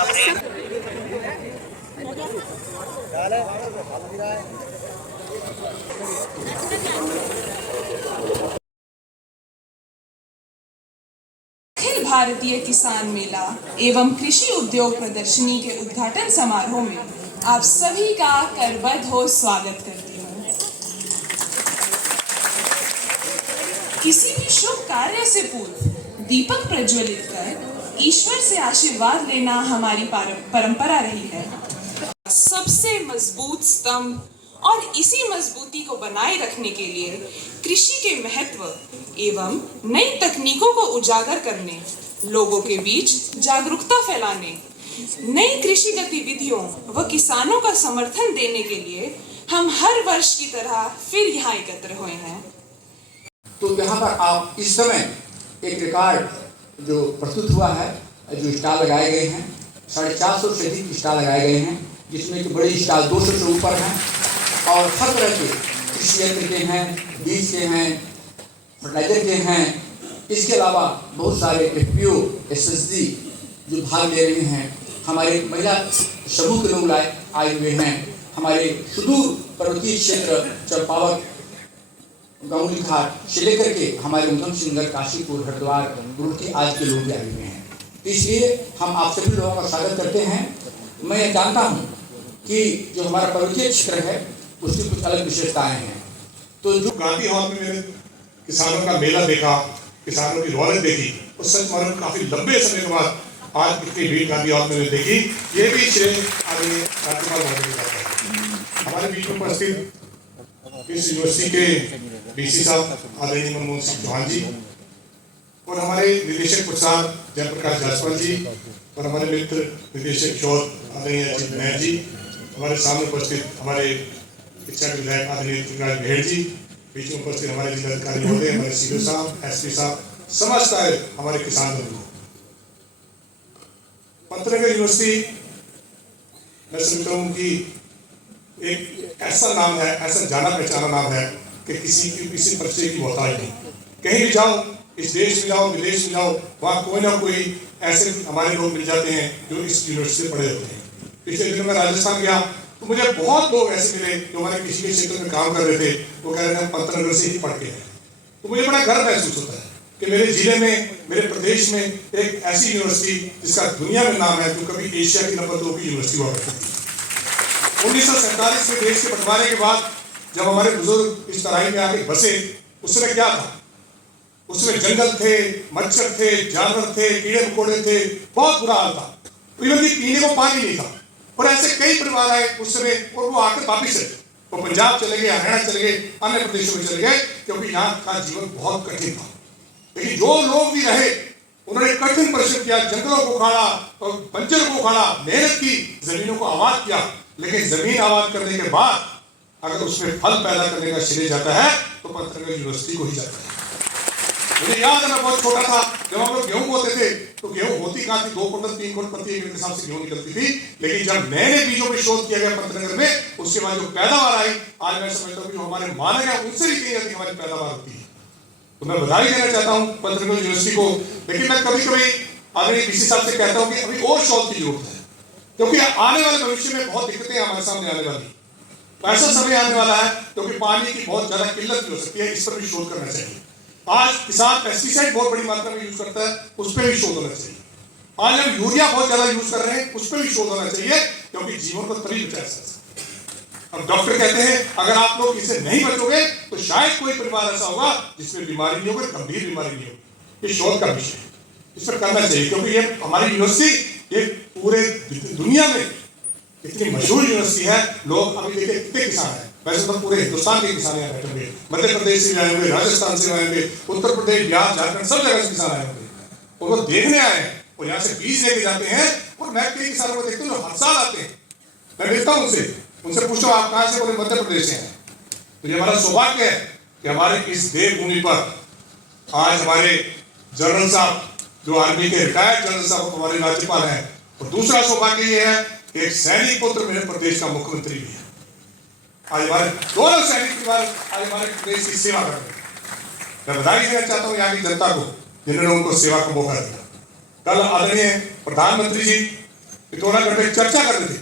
अखिल भारतीय किसान मेला एवं कृषि उद्योग प्रदर्शनी के उद्घाटन समारोह में आप सभी का करबद्ध हो स्वागत करती हूँ। किसी भी शुभ कार्य से पूर्व दीपक प्रज्वलित कर ईश्वर से आशीर्वाद लेना हमारी परंपरा रही है। सबसे मजबूत स्तंभ और इसी मजबूती को बनाए रखने के लिए कृषि के महत्व एवं नई तकनीकों को उजागर करने, लोगों के बीच जागरूकता फैलाने, नई कृषि गतिविधियों व किसानों का समर्थन देने के लिए हम हर वर्ष की तरह फिर यहाँ एकत्र हुए हैं। तो यहाँ पर आप इस समय एक रिकॉर्ड जो प्रस्तुत हुआ है, जो स्टॉल लगाए गए हैं, 450 से अधिक स्टॉल लगाए गए हैं, जिसमें कि बड़े स्टॉल 200 से ऊपर हैं और हर तरह के कृषि यंत्र के हैं, बीज के हैं, फर्टिलाइजर के हैं। इसके अलावा बहुत सारे FPO, SSG जो भाग ले रहे हैं। हमारे महिला समूह के लोग आए हुए हैं। हमारे सुदूर पर्वतीय क्षेत्र चंपावत, गांगुली घाट से लेकर के हमारे उधम सिंह, काशीपुर, हरिद्वार, रुड़की आज के लोग आए हुए हैं। तो इसलिए हम आप सभी लोगों का स्वागत करते हैं। मैं जानता हूँ कि जो हमारा पर्वतीय क्षेत्र है उसकी कुछ अलग विशेषताएं हैं। तो जो गांधी हॉल में मैंने किसानों का मेला देखा, किसानों की रौनक देखी, तो सच मानो काफी लंबे समय के बाद आज इतनी भीड़ गांधी हॉल में देखी। ये भी श्रेय आदरणीय राज्यपाल महोदय का है। हमारे बीच में उपस्थित इस यूनिवर्सिटी के DC साहब आदरणीय मनमोहन सिंह चौहान जी और हमारे निदेशक प्रसाद जयप्रकाश जायसवाल जी और हमारे मित्र निदेशक शोध आदरणीय अजीत नायक जी, हमारे सामने उपस्थित हमारे शिक्षा के विधायक आदरणीय त्रिकाल भेड़ जी, बीच में उपस्थित हमारे जिलाधिकारी महोदय, हमारे CO साहब, SP साहब, समस्त आए हमारे किसान बंधु। पंतनगर यूनिवर्सिटी मैं समझता हूँ कि एक ऐसा नाम है, ऐसा जाना पहचाना नाम है कि किसी परिचय की मोहताज नहीं। कहीं भी जाओ, इस देश में जाओ, विदेश में जाओ, वहाँ कोई ना कोई ऐसे हमारे लोग मिल जाते हैं जो इस यूनिवर्सिटी से पढ़े होते हैं। पिछले दिनों में राजस्थान गया तो मुझे बहुत लोग ऐसे मिले जो हमारे कृषि के क्षेत्र में काम कर रहे थे। वो कह रहे थे हम पंतनगर से ही पढ़ के हैं। तो मुझे बड़ा गर्व महसूस होता है कि मेरे जिले में, मेरे प्रदेश में एक ऐसी यूनिवर्सिटी जिसका दुनिया में नाम है, जो कभी एशिया की नंबर 2 की यूनिवर्सिटी हुआ करती थी। 1947 में देश के बंटवारे के बाद जब हमारे बुजुर्ग इस तराई में आके बसे, उस समय क्या था? उसमें जंगल थे, मच्छर थे, जानवर थे, कीड़े मकोड़े थे, बहुत बुरा हाल था। इवन पीने को पानी नहीं था। और ऐसे कई परिवार आए उस समय और वो आकर वापिस चले, वो पंजाब चले गए, हरियाणा चले गए, अन्य प्रदेशों में चले गए, क्योंकि यहाँ का जीवन बहुत कठिन था। लेकिन जो लोग भी रहे उन्होंने कठिन परिश्रम किया, जंगलों को उखाड़ा और बंजर को उखाड़ा, मेहनत की, जमीनों को आबाद किया। लेकिन जमीन आबाद करने के बाद अगर उसमें फल पैदा करने का श्रेय जाता है तो पंतनगर यूनिवर्सिटी को ही जाता है। मुझे याद है मैं बहुत छोटा था, जब हम लोग गेहूं बोते थे तो गेहूं होती कहाँ थी, 2 कुंटल 3 कुंटल प्रति एकड़ के हिसाब से गेहूं निकलती थी। लेकिन जब नए नए बीजों पे शोध किया गया पंतनगर में, उसके बाद जो पैदावार आई, आज मैं समझता हूँ जो हमारे मानक है उनसे भी कहीं अधिक हमारी पैदावार होती है। तो मैं बधाई देना चाहता हूँ पंतनगर यूनिवर्सिटी को। लेकिन मैं कभी कभी आदरणीय DC साहब से कहता हूँ कि अभी और शोध की जरूरत है, क्योंकि आने वाले भविष्य में बहुत दिक्कतें हमारे सामने आने वाली। ऐसा समय आने वाला है क्योंकि पानी की बहुत ज्यादा किल्लत भी हो सकती है, इस पर भी शोध करना चाहिए। आज किसान पेस्टिसाइड बहुत बड़ी मात्रा में यूज करता है, उस पर भी शोध होना चाहिए। आज हम यूरिया बहुत ज्यादा यूज कर रहे हैं, उस पर भी शोध होना चाहिए, क्योंकि जीवन को तभी बचाया जा सकता है। अब डॉक्टर कहते हैं अगर आप लोग इससे नहीं बचोगे तो शायद कोई परिवार ऐसा होगा जिसमें बीमारी नहीं होगी, गंभीर बीमारी नहीं होगी। ये शोध का विषय है, इस पर करना चाहिए, क्योंकि ये हमारी यूनिवर्सिटी ये पूरे दुनिया में इतनी मशहूर यूनिवर्सिटी है। लोग अभी देखिए कितने किसान हैं, वैसे तो पूरे हिंदुस्तान के किसान यहाँ बैठे हुए, मध्य प्रदेश से आए हुए, राजस्थान से आए हुए, उत्तर प्रदेश, बिहार, झारखंड, सब जगह से किसान आए हुए, और वो देखने आए हैं और यहाँ से बीज लेके जाते हैं। और मैं कई किसानों को देखता हूँ जो हर साल आते हैं, मैं देखता हूँ उनसे पूछो आप कहाँ से, बोले मध्य प्रदेश से हैं। तो ये हमारा सौभाग्य है कि हमारे इस देवभूमि पर आज हमारे जनरल साहब जो आर्मी के रिटायर्ड जनरल साहब हमारे राज्यपाल हैं, और दूसरा सौभाग्य ये है एक सैनिक पुत्र मेरे प्रदेश का मुख्यमंत्री भी है। आज हमारे दोनों सैनिक परिवार आज हमारे प्रदेश की सेवा कर रहे हैं। मैं बधाई देना चाहता हूँ यहाँ की जनता को जिन्होंने उनको सेवा का मौका दिया। कल आदरणीय प्रधानमंत्री जी पिथौरागढ़ में चर्चा कर रहे थे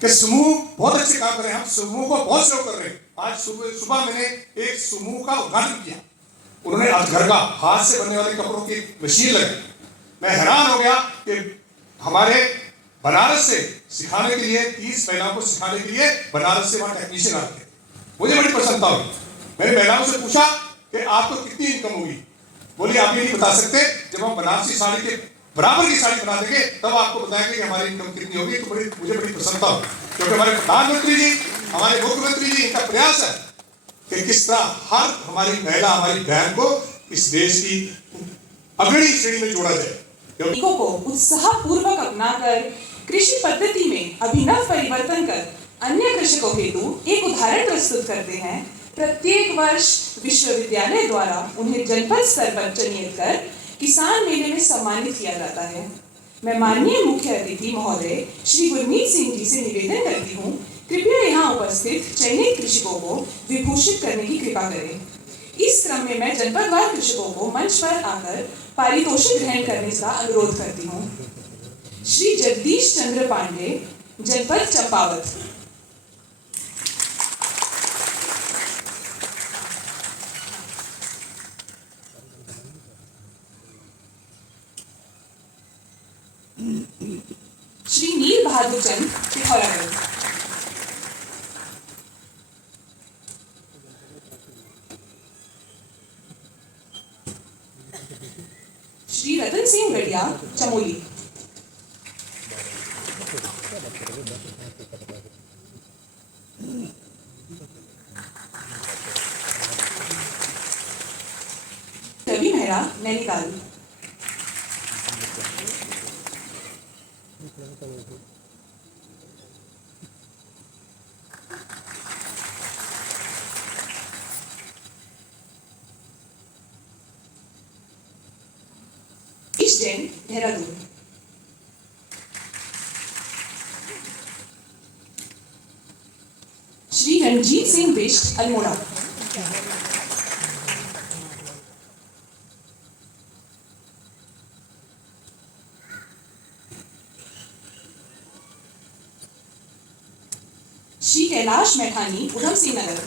कि समूह बहुत अच्छे काम कर रहे हैं, हम समूह को बहुत सहयोग कर रहे हैं। आज सुबह मैंने एक समूह का उद्घाटन किया, उन्होंने आज घर का हाथ से बनने वाले कपड़ों की मशीन लगाई। मैं हैरान हो गया कि हमारे बनारस से सिखाने के लिए 30 महिलाओं को सिखाने के लिए बनारस से वहां टेक्नीशियन आते हैं। मुझे बड़ी प्रसन्नता हुई। मैंने महिलाओं से पूछा कि आपको कितनी इनकम होगी, बोली आप ये नहीं बता सकते, जब हम बनारसी साड़ी के बराबर की साड़ी बना देंगे तब आपको बताएंगे कि हमारी इनकम कितनी होगी। तो मुझे बड़ी प्रसन्नता हुई, क्योंकि हमारे प्रधानमंत्री जी, हमारे मुख्यमंत्री जी, इनका प्रयास है कि किस तरह हर हमारी महिला, हमारी बहन को इस देश की अग्रणी श्रेणी में जोड़ा जाए। तकनीकों को उत्साहपूर्वक अपनाकर कृषि पद्धति में अभिनव परिवर्तन कर अन्य कृषकों हेतु एक उदाहरण प्रस्तुत करते हैं। प्रत्येक वर्ष विश्वविद्यालय द्वारा उन्हें जनपद स्तर पर चयनित कर किसान मेले में सम्मानित किया जाता है। मैं माननीय मुख्य अतिथि महोदय श्री गुरमीत सिंह जी से निवेदन करती हूँ, कृपया यहाँ उपस्थित चयनित कृषकों को विभूषित करने की कृपा करें। इस क्रम में मैं जनपदवार कृषकों को मंच पर आकर पारितोषिक ग्रहण करने का अनुरोध करती हूँ। श्री जगदीश चंद्र पांडे, जनपद चंपावत। श्री नील बहादुर चंद, पिथौरागढ़। श्री रतन सिंह गढ़िया, चमोली। रवि मेहरा, नैनीताल। जैन, देहरादून। श्री रणजीत सिंह बिष्ट, अल्मोड़ा। श्री कैलाश मैठानी, उधम सिंह नगर।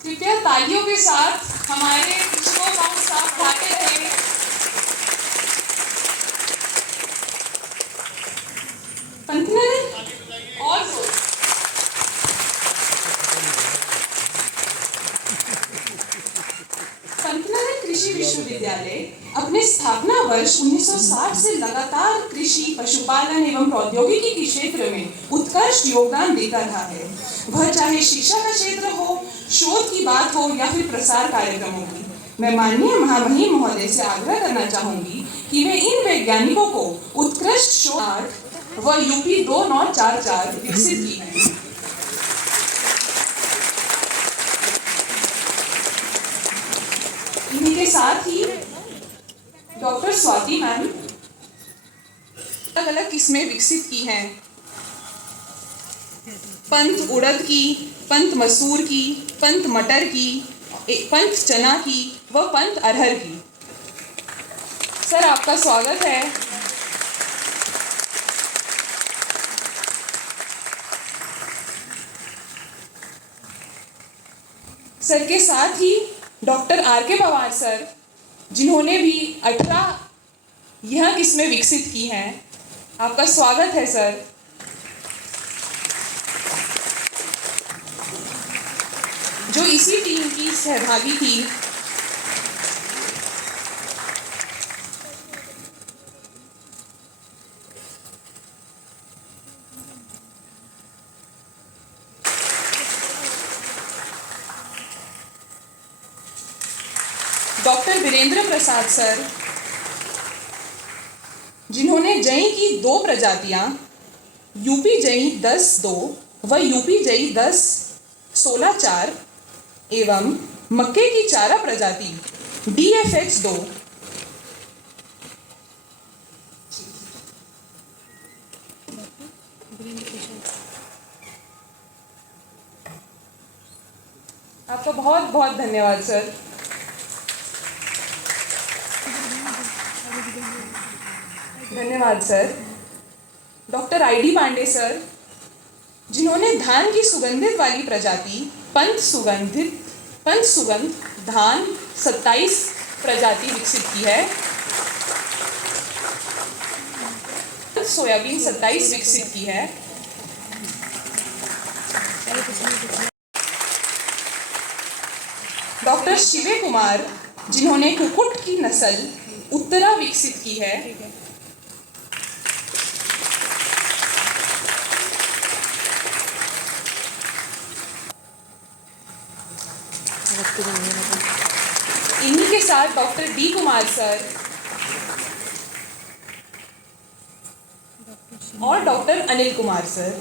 कृपया तालियों के साथ हमारे कृषकों का उत्साह बढ़ाते रहें। पंतनगर और पंतनगर कृषि विश्वविद्यालय अपने स्थापना वर्ष 1960 से लगातार कृषि, पशुपालन एवं प्रौद्योगिकी के क्षेत्र में उत्कृष्ट योगदान देता रहा है। वह चाहे शिक्षा का क्षेत्र हो, शोध की बात हो या फिर प्रसार कार्यक्रमों की। मैं माननीय महामहिम महोदय से आग्रह करना चाहूंगी कि वे इन वैज्ञानिकों को उत्कृष्ट शोध व यूपी 2944 विकसित की है। इन्हीं के साथ ही डॉक्टर स्वाति मैम अलग अलग किस्में विकसित की हैं। पंत उड़द की, पंत मसूर की, पंत मटर की, पंत चना की व पंत अरहर की। सर, आपका स्वागत है। सर के साथ ही डॉक्टर आर.के. पवार सर, जिन्होंने भी 18 यह किस्में विकसित की हैं। आपका स्वागत है सर। जो इसी टीम की सहभागी थी। डॉक्टर वीरेंद्र प्रसाद सर, जिन्होंने जई की 2 प्रजातियां यूपी जई 10-2 व यूपी जई 10-16-4 एवं मक्के की चारा प्रजाति DFX2 DFX आपका बहुत बहुत धन्यवाद सर। धन्यवाद sir. Doctor ID Pandey sir, जिन्होंने धान की सुगंधित वाली प्रजाति पंत सुगंध धान 27 प्रजाति विकसित की है। सोयाबीन 27 विकसित की है। डॉक्टर शिवे कुमार, जिन्होंने कुक्कुट की नस्ल उत्तरा विकसित की है। इन्हीं के साथ डॉक्टर D कुमार सर और डॉक्टर अनिल कुमार सर।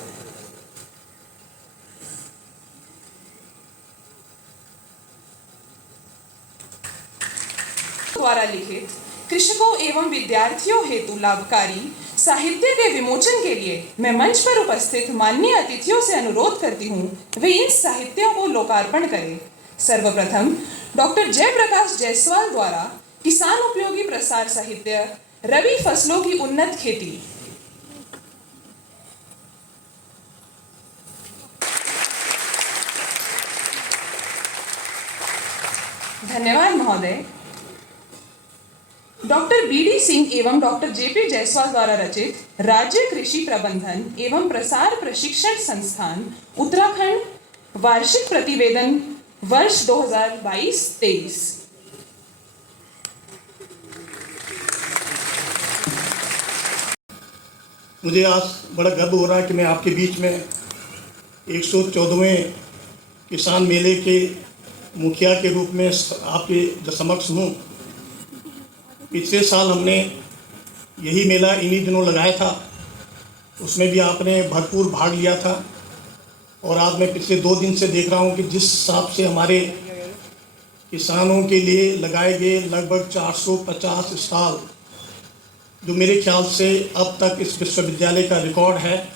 द्वारा लिखित कृषकों एवं विद्यार्थियों हेतु लाभकारी साहित्य के विमोचन के लिए मैं मंच पर उपस्थित माननीय अतिथियों से अनुरोध करती हूँ वे इन साहित्यों को लोकार्पण करें। सर्वप्रथम डॉक्टर जयप्रकाश जायसवाल द्वारा किसान उपयोगी प्रसार साहित्य रबी फसलों की उन्नत खेती। धन्यवाद महोदय। डॉक्टर BD सिंह एवं डॉक्टर JP जायसवाल द्वारा रचित राज्य कृषि प्रबंधन एवं प्रसार प्रशिक्षण संस्थान उत्तराखंड वार्षिक प्रतिवेदन वर्ष 2022-23। मुझे आज बड़ा गर्व हो रहा है कि मैं आपके बीच में 114वें किसान मेले के मुखिया के रूप में आपके समक्ष हूँ। पिछले साल हमने यही मेला इन्हीं दिनों लगाया था, उसमें भी आपने भरपूर भाग लिया था। और आज मैं पिछले 2 दिन से देख रहा हूँ कि जिस हिसाब से हमारे किसानों के लिए लगाए गए लगभग 450 स्टॉल, जो मेरे ख्याल से अब तक इस विश्वविद्यालय का रिकॉर्ड है।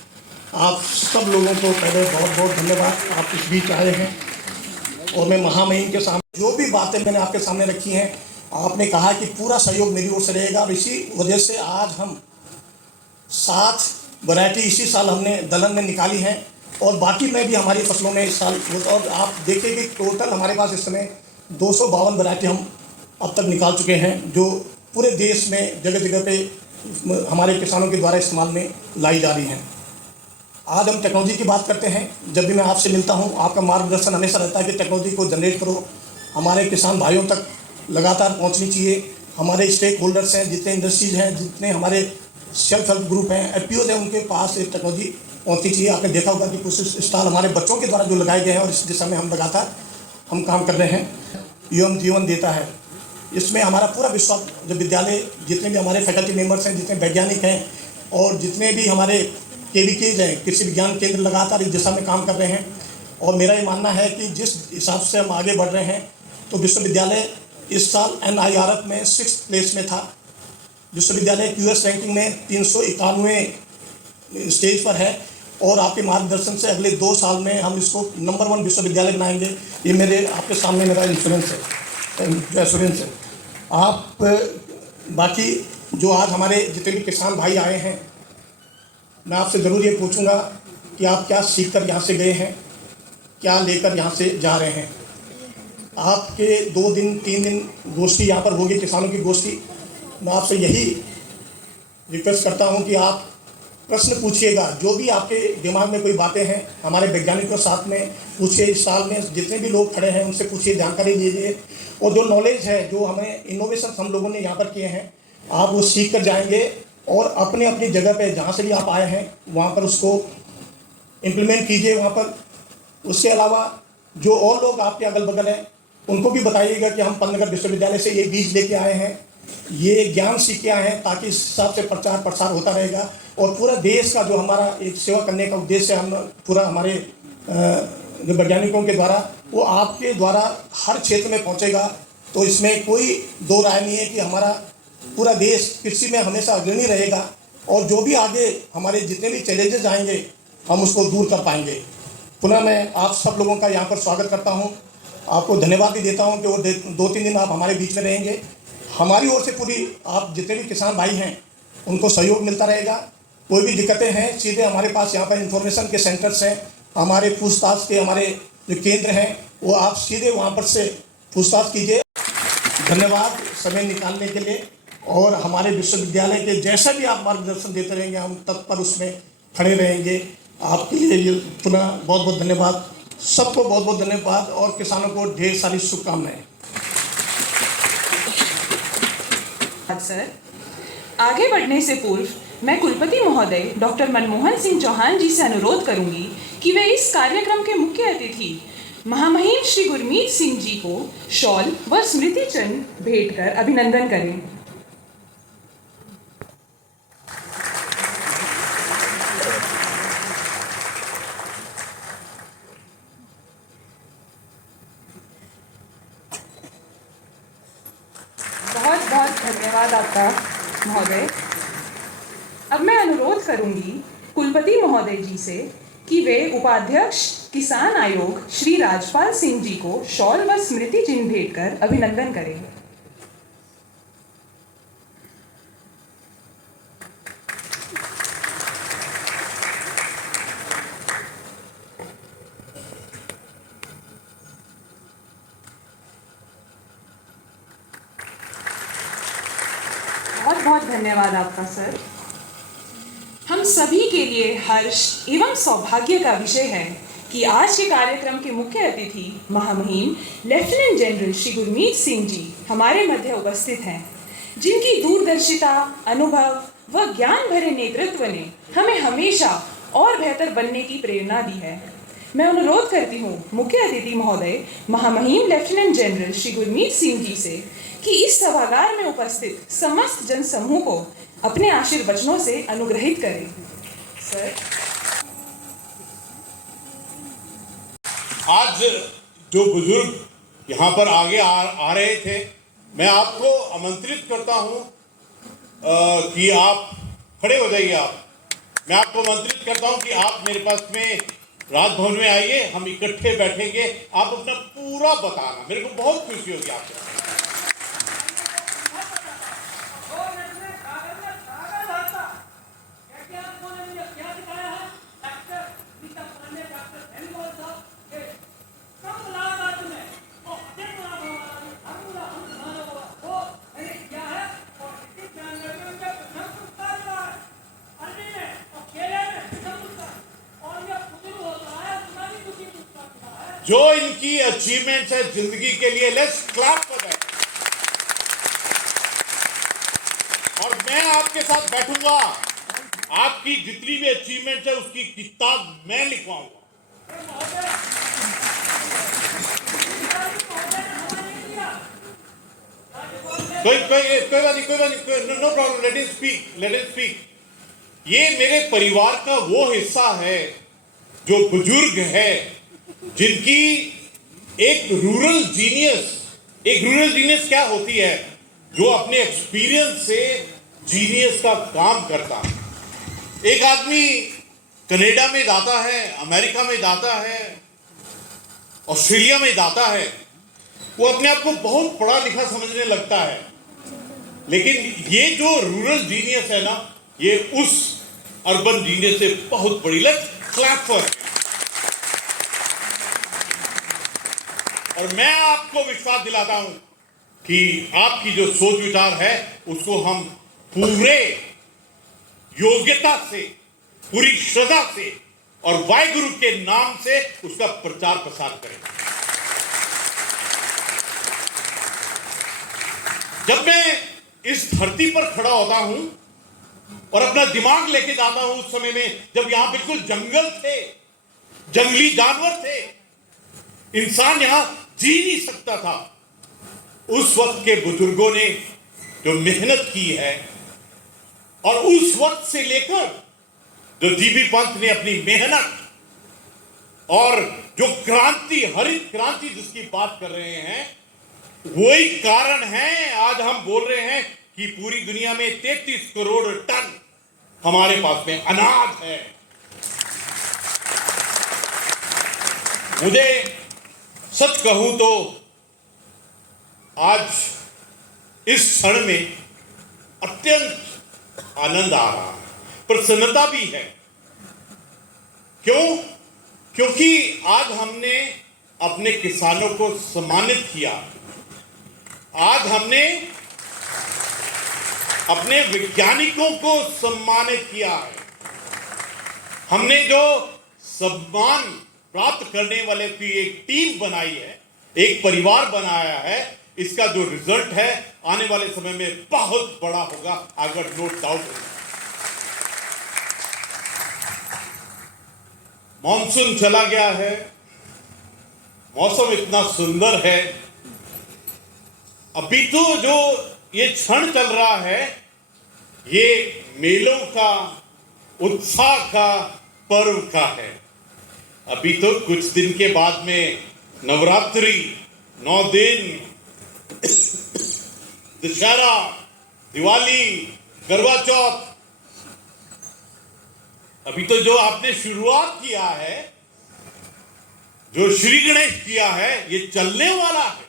आप सब लोगों को पहले बहुत बहुत धन्यवाद, आप इस बीच आए हैं। और मैं महामहिम के सामने जो भी बातें मैंने आपके सामने रखी हैं, आपने कहा कि पूरा सहयोग मेरी ओर से रहेगा। और इसी वजह से आज हम 7 वैरायटी इसी साल हमने दलहन में निकाली हैं और बाकी में भी हमारी फसलों में इस साल। और आप देखिए कि टोटल हमारे पास इस समय 252 वैरायटी हम अब तक निकाल चुके हैं, जो पूरे देश में जगह जगह पे हमारे किसानों के द्वारा इस्तेमाल में लाई जा रही हैं। आज हम टेक्नोलॉजी की बात करते हैं। जब भी मैं आपसे मिलता हूं, आपका मार्गदर्शन हमेशा रहता है कि टेक्नोलॉजी को जनरेट करो, हमारे किसान भाइयों तक लगातार पहुंचनी चाहिए। हमारे स्टेक होल्डर्स हैं, जितने इंडस्ट्रीज हैं, जितने हमारे सेल्फ हेल्प ग्रुप हैं, FPOs हैं, उनके पास एक टेक्नोलॉजी पहुंचनी चाहिए। आपने देखा होगा कि कुछ स्टॉल हमारे बच्चों के द्वारा जो लगाए गए हैं और इस दिशा में हम लगातार काम कर रहे हैं। एवं जीवन देता है, इसमें हमारा पूरा विश्वास, जो विद्यालय जितने भी हमारे फैकल्टी मेम्बर्स हैं, जितने वैज्ञानिक हैं और जितने भी हमारे KVKs हैं, कृषि विज्ञान केंद्र, लगातार इस दिशा में काम कर रहे हैं। और मेरा ये मानना है कि जिस हिसाब से हम आगे बढ़ रहे हैं, तो विश्वविद्यालय इस साल NIRF में 6th प्लेस में था। विश्वविद्यालय QS रैंकिंग में 391 स्टेज पर है। और आपके मार्गदर्शन से अगले 2 साल में हम इसको नंबर 1 विश्वविद्यालय बनाएंगे। ये मेरे आपके सामने मेरा एश्योरेंस है। आप बाकी जो आज हमारे जितने भी किसान भाई आए हैं, मैं आपसे ज़रूर ये पूछूंगा कि आप क्या सीख कर यहाँ से गए हैं, क्या लेकर यहाँ से जा रहे हैं। आपके 2 दिन 3 दिन गोष्ठी यहाँ पर होगी, किसानों की गोष्ठी। मैं आपसे यही रिक्वेस्ट करता हूँ कि आप प्रश्न पूछिएगा, जो भी आपके दिमाग में कोई बातें हैं, हमारे वैज्ञानिकों के साथ में पूछिए। इस साल में जितने भी लोग खड़े हैं उनसे पूछिए, जानकारी लीजिए। और जो नॉलेज है, जो हमें इनोवेशन हम लोगों ने यहाँ पर किए हैं, आप वो सीख कर जाएंगे और अपने अपनी जगह पे जहाँ से भी आप आए हैं वहाँ पर उसको इम्प्लीमेंट कीजिए वहाँ पर। उसके अलावा जो और लोग आपके अगल बगल हैं, उनको भी बताइएगा कि हम पंतनगर विश्वविद्यालय से ये बीज लेके आए हैं, ये ज्ञान सीख के आए हैं, ताकि इस हिसाब से प्रचार प्रसार होता रहेगा। और पूरा देश का जो हमारा एक सेवा करने का उद्देश्य है, हम पूरा हमारे जो वैज्ञानिकों के द्वारा, वो आपके द्वारा हर क्षेत्र में पहुंचेगा। तो इसमें कोई 2 राय नहीं है कि हमारा पूरा देश कृषि में हमेशा अग्रणी रहेगा। और जो भी आगे हमारे जितने भी चैलेंजेस आएंगे, हम उसको दूर कर पाएंगे। पुनः मैं आप सब लोगों का यहाँ पर स्वागत करता हूँ। आपको धन्यवाद भी देता हूं कि वो 2-3 दिन आप हमारे बीच में रहेंगे। हमारी ओर से पूरी आप जितने भी किसान भाई हैं उनको सहयोग मिलता रहेगा। कोई भी दिक्कतें हैं सीधे हमारे पास यहाँ पर इंफॉर्मेशन के सेंटर्स हैं, हमारे पूछताछ के हमारे जो केंद्र हैं वो आप सीधे वहाँ पर से पूछताछ कीजिए। धन्यवाद समय निकालने के लिए, और हमारे विश्वविद्यालय के जैसा भी आप मार्गदर्शन देते रहेंगे हम तत्पर उसमें खड़े रहेंगे। आपके लिए ये पुनः बहुत बहुत धन्यवाद, सबको बहुत बहुत धन्यवाद, और किसानों को ढेर सारी शुभकामनाएं। सर, आगे बढ़ने से पूर्व मैं कुलपति महोदय डॉक्टर मनमोहन सिंह चौहान जी से अनुरोध करूंगी कि वे इस कार्यक्रम के मुख्य अतिथि महामहिम श्री गुरमीत सिंह जी को शॉल व स्मृति चिन्ह भेंट कर अभिनंदन करें। बहुत बहुत धन्यवाद आपका महोदय। अब मैं अनुरोध करूंगी कुलपति महोदय जी से कि वे उपाध्यक्ष किसान आयोग श्री राजपाल सिंह जी को शॉल व स्मृति चिन्ह भेंट कर अभिनंदन करें। बहुत बहुत धन्यवाद आपका सर। हम सभी के लिए हर्ष एवं सौभाग्य का विषय है कि आज के कार्यक्रम के मुख्य अतिथि महामहिम लेफ्टिनेंट जनरल श्री गुरमीत सिंह जी हमारे मध्य उपस्थित हैं, जिनकी दूरदर्शिता, अनुभव व ज्ञान भरे नेतृत्व ने हमें हमेशा और बेहतर बनने की प्रेरणा दी है। मैं अनुरोध करती हूँ मुख्य अतिथि महोदय महामहिम लेफ्टिनेंट जनरल श्री गुरमीत सिंह जी से कि इस सभागार में उपस्थित समस्त जनसमूह को अपने आशीर्वचनों से अनुग्रहित करें। सर, आज जो बुजुर्ग यहाँ पर आगे आ रहे थे, मैं आपको आमंत्रित करता हूँ कि आप खड़े हो जाइए। मैं आपको आमंत्रित करता हूँ कि आप मेरे पास में राजभवन में आइए, हम इकट्ठे बैठेंगे। आप अपना पूरा बताना, मेरे को बहुत खुशी होगी आपसे। जो इनकी अचीवमेंट्स है जिंदगी के लिए, लेट्स क्लैप फॉर दैट। और मैं आपके साथ बैठूंगा, आपकी जितनी भी अचीवमेंट्स है उसकी किताब मैं लिखवाऊंगा। कोई बात नहीं, no problem, let it speak. ये मेरे परिवार का वो हिस्सा है जो बुजुर्ग है, जिनकी एक रूरल जीनियस क्या होती है, जो अपने एक्सपीरियंस से जीनियस का काम करता है। एक आदमी कनाडा में जाता है, अमेरिका में जाता है, ऑस्ट्रेलिया में जाता है, वो अपने आप को बहुत पढ़ा लिखा समझने लगता है, लेकिन ये जो रूरल जीनियस है ना, ये उस अर्बन जीनियस से बहुत बड़ी। Let's clap for. और मैं आपको विश्वास दिलाता हूं कि आपकी जो सोच विचार है उसको हम पूरे योग्यता से, पूरी श्रद्धा से और वाहिगुरु के नाम से उसका प्रचार प्रसार करें। जब मैं इस धरती पर खड़ा होता हूं और अपना दिमाग लेके जाता हूं उस समय में जब यहां बिल्कुल जंगल थे, जंगली जानवर थे, इंसान यहां जी नहीं सकता था, उस वक्त के बुजुर्गों ने जो मेहनत की है, और उस वक्त से लेकर जो जीबी पंत ने अपनी मेहनत और जो क्रांति, हरित क्रांति जिसकी बात कर रहे हैं, वही कारण है आज हम बोल रहे हैं कि पूरी दुनिया में 33 करोड़ टन हमारे पास में अनाज है। मुझे सच कहूं तो आज इस क्षण में अत्यंत आनंद आ रहा है, प्रसन्नता भी है। क्यों? क्योंकि आज हमने अपने किसानों को सम्मानित किया, आज हमने अपने वैज्ञानिकों को सम्मानित किया है। हमने जो सम्मान प्राप्त करने वाले की एक टीम बनाई है, एक परिवार बनाया है, इसका जो रिजल्ट है आने वाले समय में बहुत बड़ा होगा, अगर नो डाउट। मॉनसून चला गया है, मौसम इतना सुंदर है। अभी तो जो ये क्षण चल रहा है, ये मेलों का, उत्साह का, पर्व का है। अभी तो कुछ दिन के बाद में नवरात्रि, 9 दिन, दशहरा, दिवाली, करवा चौथ। अभी तो जो आपने शुरुआत किया है, जो श्री गणेश किया है, ये चलने वाला है।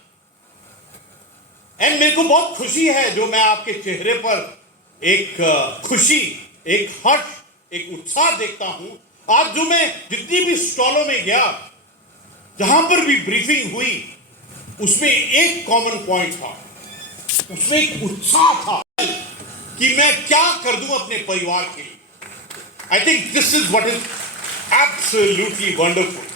एंड मेरे को बहुत खुशी है जो मैं आपके चेहरे पर एक खुशी, एक हर्ष, एक उत्साह देखता हूं। आज जो मैं जितनी भी स्टॉलों में गया, जहां पर भी ब्रीफिंग हुई, उसमें एक कॉमन पॉइंट था, उसमें एक उत्साह था कि मैं क्या कर दूं अपने परिवार के लिए। I think this is what is absolutely wonderful.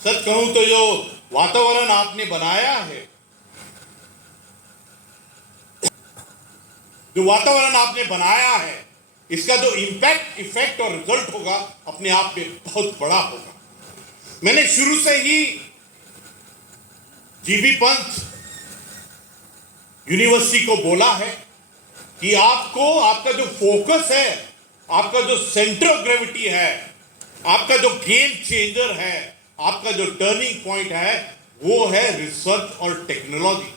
सच कहूं तो जो वातावरण आपने बनाया है, जो वातावरण आपने बनाया है, इसका जो इंपैक्ट, इफेक्ट और रिजल्ट होगा अपने आप में बहुत बड़ा होगा। मैंने शुरू से ही जीबी पंत यूनिवर्सिटी को बोला है कि आपको, आपका जो फोकस है, आपका जो सेंटर ऑफ ग्रेविटी है, आपका जो गेम चेंजर है, आपका जो टर्निंग पॉइंट है, वो है रिसर्च और टेक्नोलॉजी।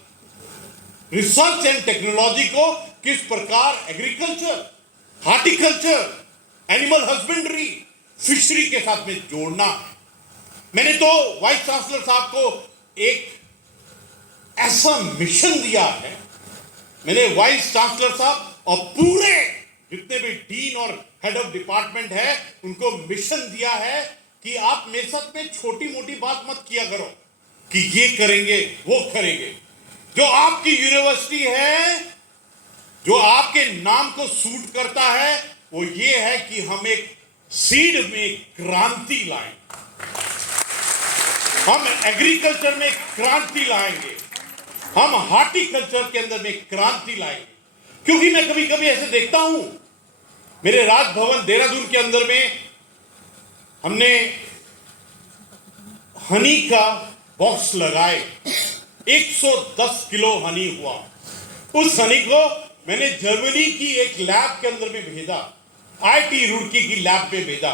रिसर्च एंड टेक्नोलॉजी को किस प्रकार agriculture, horticulture, animal husbandry, fishery के साथ में जोड़ना है। मैंने तो वाइस चांसलर साहब को एक ऐसा मिशन दिया है, मैंने वाइस चांसलर साहब और पूरे जितने भी डीन और हेड ऑफ डिपार्टमेंट है, उनको मिशन दिया है कि आप मेरे साथ में छोटी मोटी बात मत किया करो कि ये करेंगे, वो करेंगे। जो आपकी यूनिवर्सिटी है, जो आपके नाम को सूट करता है, वो ये है कि हम एक सीड में क्रांति लाएं, हम एग्रीकल्चर में क्रांति लाएंगे, हम हार्टिकल्चर के अंदर में क्रांति लाएंगे। क्योंकि मैं कभी कभी ऐसे देखता हूं, मेरे राजभवन देहरादून के अंदर में हमने हनी का बॉक्स लगाए, 110 किलो हनी हुआ। उस हनी को मैंने जर्मनी की एक लैब के अंदर में भेजा, आईटी रुड़की की लैब में भेजा।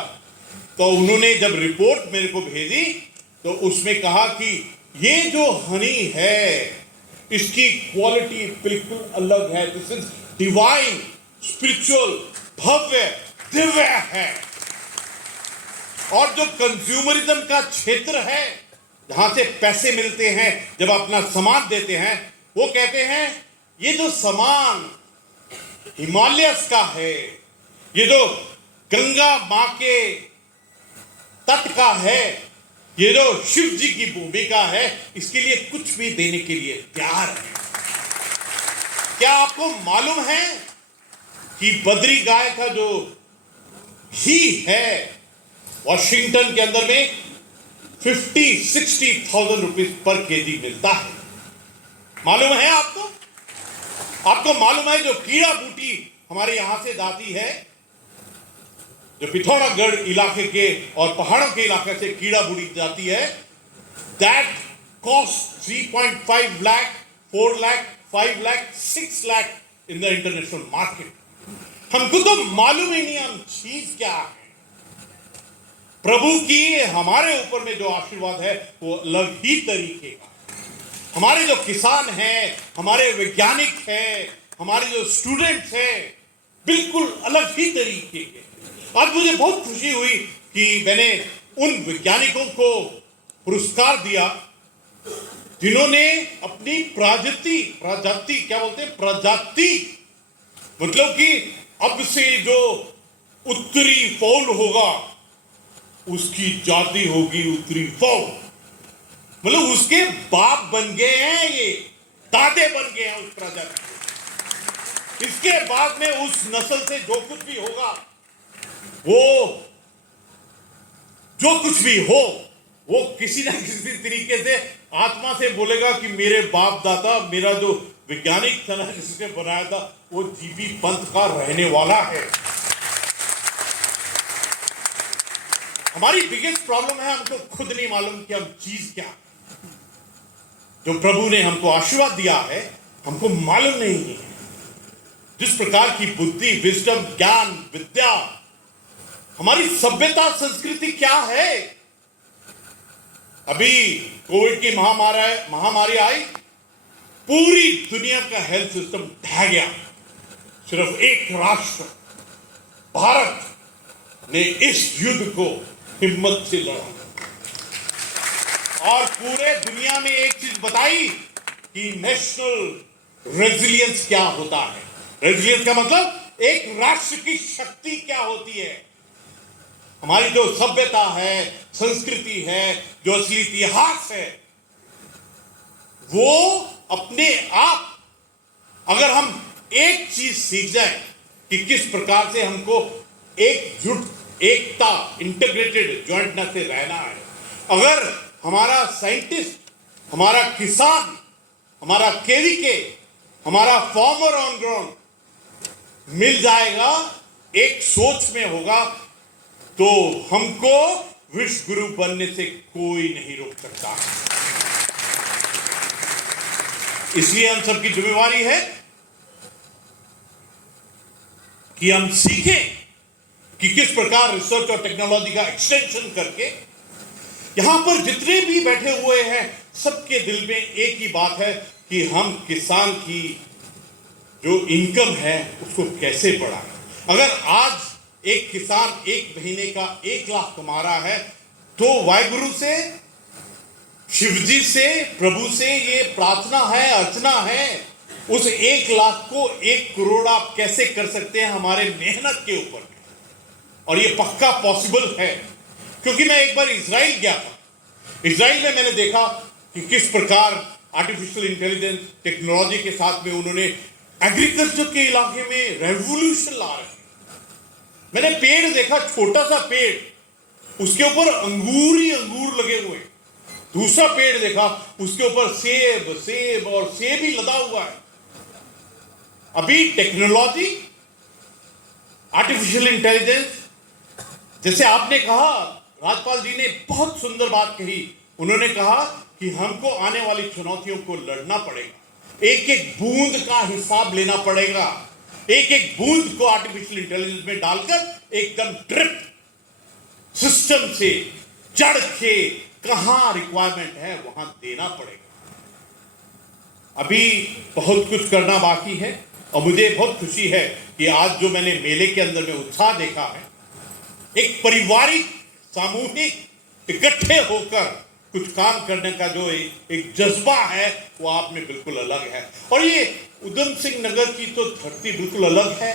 तो उन्होंने जब रिपोर्ट मेरे को भेजी, तो उसमें कहा कि ये जो हनी है, इसकी क्वालिटी बिल्कुल अलग है, दिस इज डिवाइन, स्पिरिचुअल, भव्य, दिव्य है। और जो कंज्यूमरिज्म का क्षेत्र है, जहां से पैसे मिलते हैं जब अपना सामान देते हैं, वो कहते हैं ये जो सामान हिमालयस का है, ये जो गंगा मां के तट का है, ये जो शिव जी की भूमि का है, इसके लिए कुछ भी देने के लिए तैयार है। क्या आपको मालूम है कि बद्री गाय का जो घी है, वॉशिंगटन के अंदर में 50-60,000 रुपीज पर केजी मिलता है। मालूम है आपको? आपको मालूम है जो कीड़ा बूटी हमारे यहां से जाती है, जो पिथौरागढ़ इलाके के और पहाड़ों के इलाके से कीड़ा बूटी जाती है, that cost 3.5 lakh, 4 lakh, 5 lakh, 6 lakh in the international market. हमको तो मालूम ही नहीं हम चीज क्या है। प्रभु की हमारे ऊपर में जो आशीर्वाद है वो अलग ही तरीके का। हमारे जो किसान हैं, हमारे वैज्ञानिक हैं, हमारे जो स्टूडेंट्स हैं, बिल्कुल अलग ही तरीके के। आज मुझे बहुत खुशी हुई कि मैंने उन वैज्ञानिकों को पुरस्कार दिया जिन्होंने अपनी प्रजाति मतलब कि अब से जो उत्तरी फॉल होगा उसकी जाति होगी उत्तरी फॉल, मतलब उसके बाप बन गए हैं, ये दादे बन गए हैं उस प्रजाति के। इसके बाद में उस नस्ल से जो कुछ भी होगा, वो जो कुछ भी हो, वो किसी ना किसी तरीके से आत्मा से बोलेगा कि मेरे बाप दादा, मेरा जो वैज्ञानिक था ना जिसने बनाया था, वो जीबी पंत का रहने वाला है। हमारी बिगेस्ट प्रॉब्लम है, हमको खुद नहीं मालूम कि हम चीज क्या, जो प्रभु ने हमको आशीर्वाद दिया है हमको मालूम नहीं है। जिस प्रकार की बुद्धि, विजडम, ज्ञान, विद्या, हमारी सभ्यता, संस्कृति क्या है। अभी कोविड की महामारी आई, पूरी दुनिया का हेल्थ सिस्टम ढह गया। सिर्फ एक राष्ट्र भारत ने इस युद्ध को हिम्मत से लड़ा और पूरे दुनिया में एक चीज बताई कि नेशनल रेजिलियंस क्या होता है। रेजिलियंस का मतलब एक राष्ट्र की शक्ति क्या होती है। हमारी जो सभ्यता है, संस्कृति है, जो असली इतिहास है, वो अपने आप, अगर हम एक चीज सीख जाए कि किस प्रकार से हमको एकता, इंटीग्रेटेड जॉइंटनेस से रहना है। अगर हमारा साइंटिस्ट, हमारा किसान, हमारा केवीके, हमारा फार्मर ऑन ग्राउंड मिल जाएगा, एक सोच में होगा, तो हमको विश्व गुरु बनने से कोई नहीं रोक सकता। इसलिए हम सबकी जिम्मेवारी है कि हम सीखें कि किस प्रकार रिसर्च और टेक्नोलॉजी का एक्सटेंशन करके, यहां पर जितने भी बैठे हुए हैं सबके दिल में एक ही बात है कि हम किसान की जो इनकम है उसको कैसे बढ़ाएं। अगर आज एक किसान एक महीने का 1 लाख कमा रहा है, तो वाहिगुरु से, शिवजी से, प्रभु से ये प्रार्थना है, अर्चना है, उस 1 लाख को 1 करोड़ आप कैसे कर सकते हैं हमारे मेहनत के ऊपर। और ये पक्का पॉसिबल है, क्योंकि मैं एक बार इजराइल गया था। इजराइल में मैंने देखा कि किस प्रकार आर्टिफिशियल इंटेलिजेंस टेक्नोलॉजी के साथ में उन्होंने एग्रीकल्चर के इलाके में रेवोल्यूशन ला रहे हैं। मैंने पेड़ देखा, छोटा सा पेड़, उसके ऊपर अंगूर ही अंगूर लगे हुए। दूसरा पेड़ देखा, उसके ऊपर सेब और सेब ही लदा हुआ है। अभी टेक्नोलॉजी, आर्टिफिशियल इंटेलिजेंस, जैसे आपने कहा, राजपाल जी ने बहुत सुंदर बात कही। उन्होंने कहा कि हमको आने वाली चुनौतियों को लड़ना पड़ेगा, एक एक बूंद का हिसाब लेना पड़ेगा, एक एक बूंद को आर्टिफिशियल इंटेलिजेंस में डालकर एकदम ड्रिप सिस्टम से जड़ के कहां रिक्वायरमेंट है वहां देना पड़ेगा। अभी बहुत कुछ करना बाकी है और मुझे बहुत खुशी है कि आज जो मैंने मेले के अंदर में उत्साह देखा है, एक पारिवारिक, सामूहिक इकट्ठे होकर कुछ काम करने का जो एक जज्बा है, वो आप में बिल्कुल अलग है। और ये उधम सिंह नगर की तो धरती बिल्कुल अलग है।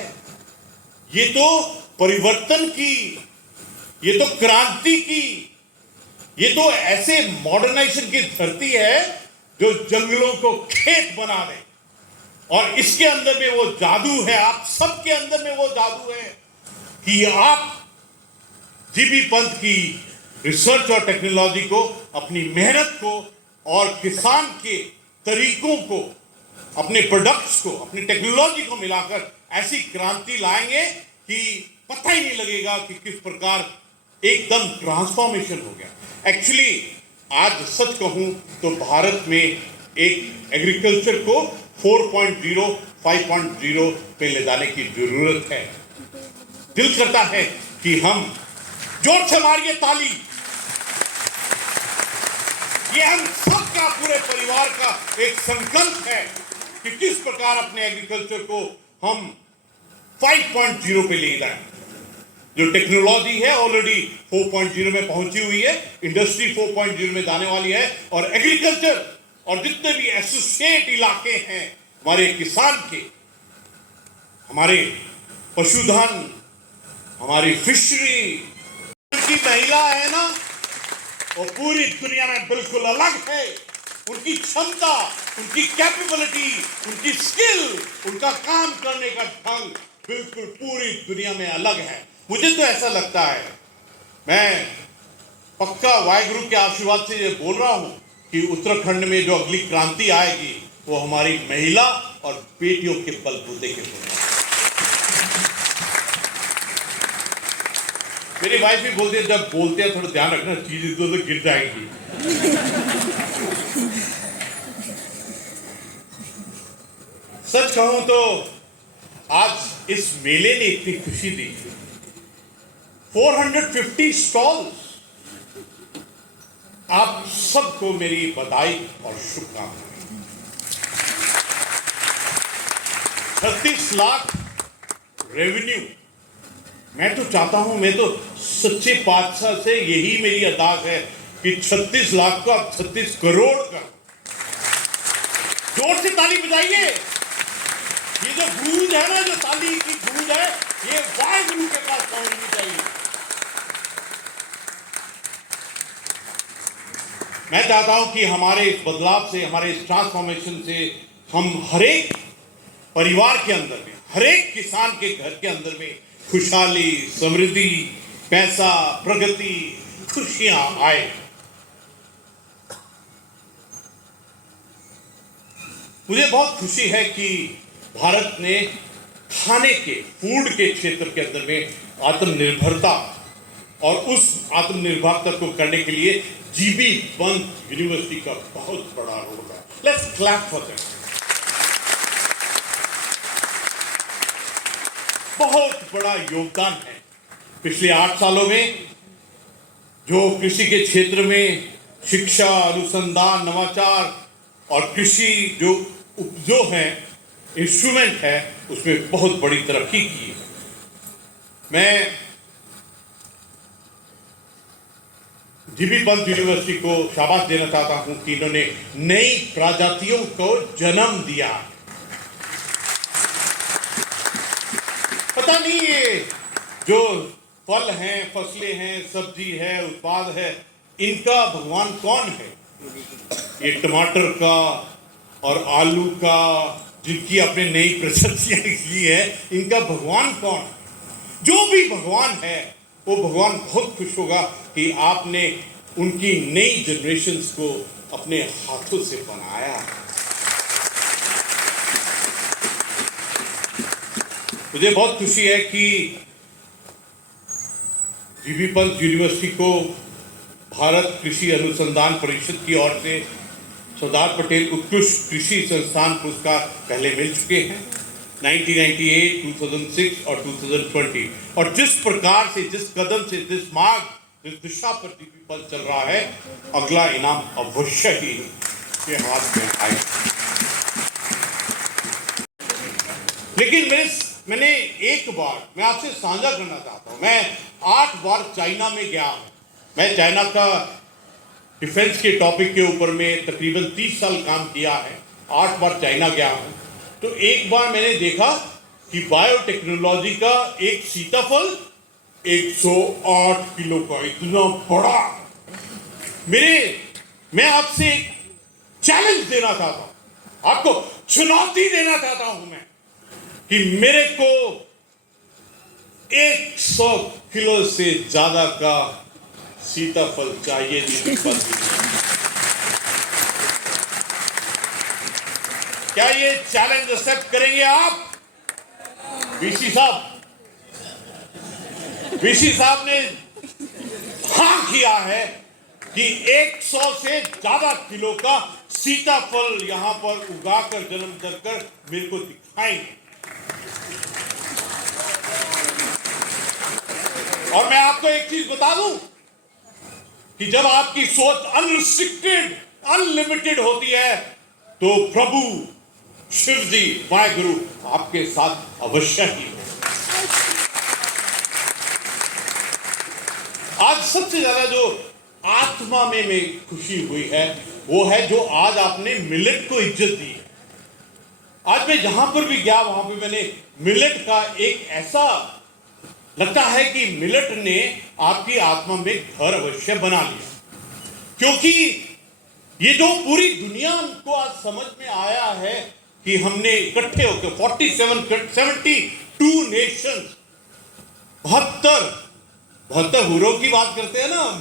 ये तो परिवर्तन की, ये तो क्रांति की, ये तो ऐसे मॉडर्नाइजेशन की धरती है जो जंगलों को खेत बना दे। और इसके अंदर में वो जादू है, आप सबके अंदर में वो जादू है कि आप जीबी पंत की रिसर्च और टेक्नोलॉजी को, अपनी मेहनत को और किसान के तरीकों को, अपने प्रोडक्ट्स को, अपनी टेक्नोलॉजी को मिलाकर ऐसी क्रांति लाएंगे कि पता ही नहीं लगेगा कि किस प्रकार एकदम ट्रांसफॉर्मेशन हो गया। एक्चुअली आज सच कहूं तो भारत में एक एग्रीकल्चर को 4.0, 5.0 पे ले जाने की जरूरत है। दिल करता है कि हम जोर से मारिए ताली, ये हम सबका, पूरे परिवार का एक संकल्प है कि किस प्रकार अपने एग्रीकल्चर को हम 5.0 पे ले जाएं। जो टेक्नोलॉजी है ऑलरेडी 4.0 में पहुंची हुई है, इंडस्ट्री 4.0 में जाने वाली है, और एग्रीकल्चर और जितने भी एसोसिएट इलाके हैं हमारे किसान के, हमारे पशुधन, हमारी फिशरी की महिला है ना, वो पूरी दुनिया में बिल्कुल अलग है। उनकी क्षमता, उनकी कैपेबिलिटी, उनकी स्किल, उनका काम करने का ढंग बिल्कुल पूरी दुनिया में अलग है। मुझे तो ऐसा लगता है, मैं पक्का वाहिगुरु के आशीर्वाद से ये बोल रहा हूं कि उत्तराखंड में जो अगली क्रांति आएगी वो हमारी महिला और बेटियों के बलबूते के ऊपर। मेरी वाइफ भी बोलती है, जब बोलते हैं थोड़ा ध्यान रखना, चीज इधर उधर गिर जाएगी। सच कहूं तो आज इस मेले ने इतनी खुशी दी, 450 स्टॉल्स। आप सबको मेरी बधाई और शुभकामनाएं। 36 लाख रेवेन्यू, मैं तो चाहता हूं, मैं तो सच्चे पातशाह से यही मेरी अरदास है कि 36 लाख को आप 36 करोड़ का। जोर से ताली बजाइए। ये जो गूंज है ना, जो ताली की गूंज है, ये वाहिगुरु के पास पहुंचनी चाहिए। मैं चाहता हूं कि हमारे इस बदलाव से, हमारे इस ट्रांसफॉर्मेशन से हम हरेक परिवार के अंदर में, हरेक किसान के घर के अंदर में खुशहाली, समृद्धि, पैसा, प्रगति, खुशियां आए। मुझे बहुत खुशी है कि भारत ने खाने के, फूड के क्षेत्र के अंदर में आत्मनिर्भरता, और उस आत्मनिर्भरता को करने के लिए जीबी पंत यूनिवर्सिटी का बहुत बड़ा रोल है। Let's clap for that. बहुत बड़ा योगदान है पिछले 8 सालों में, जो कृषि के क्षेत्र में शिक्षा, अनुसंधान, नवाचार और कृषि जो है इंस्ट्रूमेंट है, उसमें बहुत बड़ी तरक्की की है। मैं जीबी पंत यूनिवर्सिटी को शाबाश देना चाहता हूं कि इन्होंने नई प्रजातियों को जन्म दिया। पता नहीं ये जो फल हैं, फसलें हैं, सब्जी है, उत्पाद है, इनका भगवान कौन है? ये टमाटर का और आलू का, जिनकी आपने नई प्रजातियां की है, इनका भगवान कौन है? जो भी भगवान है, वो भगवान बहुत खुश होगा कि आपने उनकी नई जनरेशन्स को अपने हाथों से बनाया। मुझे बहुत खुशी है कि जीबी पंत यूनिवर्सिटी को भारत कृषि अनुसंधान परिषद की ओर से सरदार पटेल उत्कृष्ट कृषि संस्थान पुरस्कार पहले मिल चुके हैं, 1998, 2006 और 2020। और जिस प्रकार से, जिस कदम से, जिस मार्ग, जिस दिशा पर जीबी पंत चल रहा है, अगला इनाम अवश्य ही के हाथ में आए। लेकिन मैंने एक बार मैं आपसे साझा करना चाहता हूं, मैं 8 बार चाइना में गया हूं। मैं चाइना का डिफेंस के टॉपिक के ऊपर में तकरीबन 30 साल काम किया है, 8 बार चाइना गया हूं। तो एक बार मैंने देखा कि बायोटेक्नोलॉजी का एक सीताफल 108 किलो का, इतना बड़ा। मैं आपसे एक चैलेंज देना चाहता हूं, आपको चुनौती देना चाहता हूं मैं, कि मेरे को 100 किलो से ज्यादा का सीताफल चाहिए। क्या ये चैलेंज एक्सेप्ट करेंगे आप? वीसी साहब ने हाँ किया है कि 100 से ज्यादा किलो का सीताफल यहां पर उगाकर, जन्म कर मेरे को दिखाएंगे। और मैं आपको एक चीज बता दूं कि जब आपकी सोच अनरिस्ट्रिक्टेड, अनलिमिटेड होती है, तो प्रभु शिव जी, वाहिगुरु आपके साथ अवश्य ही हो। आज सबसे ज्यादा जो आत्मा में खुशी हुई है वो है जो आज आपने मिलेट को इज्जत दी है। आज मैं जहां पर भी गया वहां पे मैंने मिलेट का एक ऐसा लगता है कि मिलेट ने आपकी आत्मा में घर अवश्य बना लिया, क्योंकि ये जो पूरी दुनिया को आज समझ में आया है कि हमने इकट्ठे होकर 72 नेशंस 72 हुरों की बात करते हैं ना हम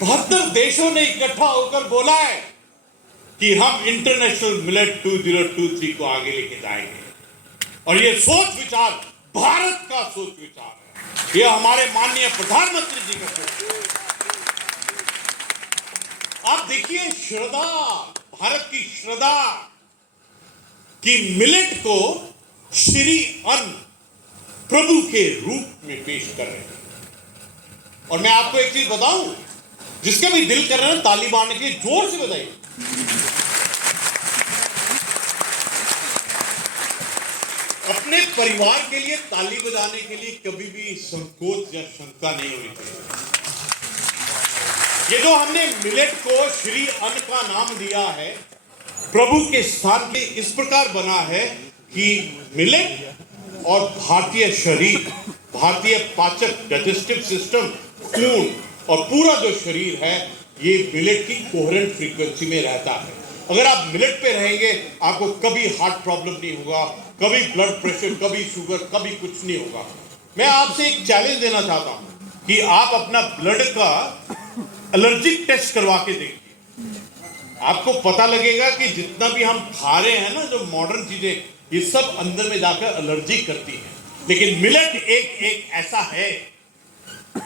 72 देशों ने इकट्ठा होकर बोला है कि हम इंटरनेशनल मिलेट 2023 को आगे लेके जाएंगे। और ये सोच विचार भारत का सोच विचार है, ये हमारे माननीय प्रधानमंत्री जी का सोच। आप देखिए श्रद्धा, भारत की श्रद्धा कि मिलेट को श्री अन्न प्रभु के रूप में पेश कर रहे हैं। और मैं आपको एक चीज बताऊं, जिसका भी दिल कर रहा है ताली मारने के लिए जोर से बताइए। अपने परिवार के लिए ताली बजाने के लिए कभी भी संकोच या शंका नहीं होनी चाहिए। ये जो हमने मिलेट को श्री अन्न का नाम दिया है, प्रभु के स्थान पे इस प्रकार बना है कि मिलेट और भारतीय शरीर, भारतीय पाचक डाइजेस्टिव सिस्टम, खून और पूरा जो शरीर है ये मिलेट की कोहेरेंट फ्रीक्वेंसी में रहता है। अगर आप मिलेट पे रहेंगे आपको कभी हार्ट प्रॉब्लम नहीं होगा, कभी ब्लड प्रेशर, कभी शुगर, कभी कुछ नहीं होगा। मैं आपसे एक चैलेंज देना चाहता हूं कि आप अपना ब्लड का एलर्जिक टेस्ट करवा के देखिए। आपको पता लगेगा कि जितना भी हम खा रहे हैं ना, जो मॉडर्न चीजें, ये सब अंदर में जाकर एलर्जी करती है। लेकिन मिलेट एक ऐसा है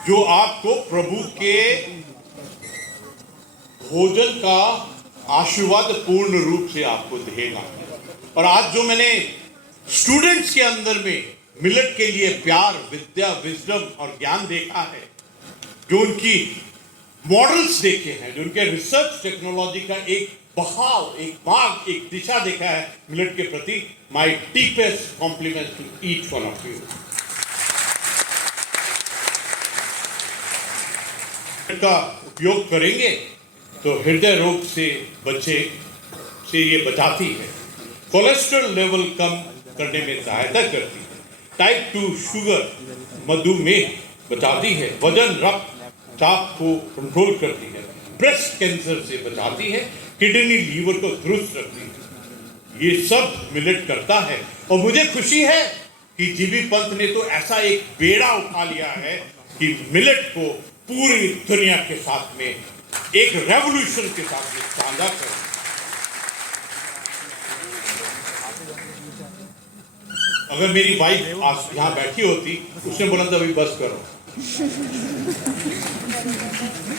जो आपको प्रभु के भोजन का आशीर्वाद पूर्ण रूप से आपको देगा। और आज जो मैंने स्टूडेंट्स के अंदर में मिलेट के लिए प्यार, विद्या, विजडम और ज्ञान देखा है, जो उनकी मॉडल्स देखे हैं, जो उनके रिसर्च टेक्नोलॉजी का एक बहाव, एक भाग, एक दिशा देखा है मिलेट के प्रति, my deepest compliment to each one of you. का उपयोग करेंगे तो हृदय रोग से ये बचाती है, कोलेस्ट्रॉल लेवल कम करने में सहायता करती है, टाइप 2 शुगर, मधुमेह बचाती है, वजन, रक्तचाप को कंट्रोल करती है, ब्रेस्ट कैंसर से बचाती है, किडनी लीवर को दुरुस्त रखती है। ये सब मिलेट करता है। और मुझे खुशी है कि जीबी पंत ने तो ऐसा एक बेड़ा उठा लिया है कि मिलेट को पूरी दुनिया के साथ में एक रेवोल्यूशन के साथ में साझा कर। अगर मेरी वाइफ यहाँ बैठी होती, उसने बोला था अभी बस करो,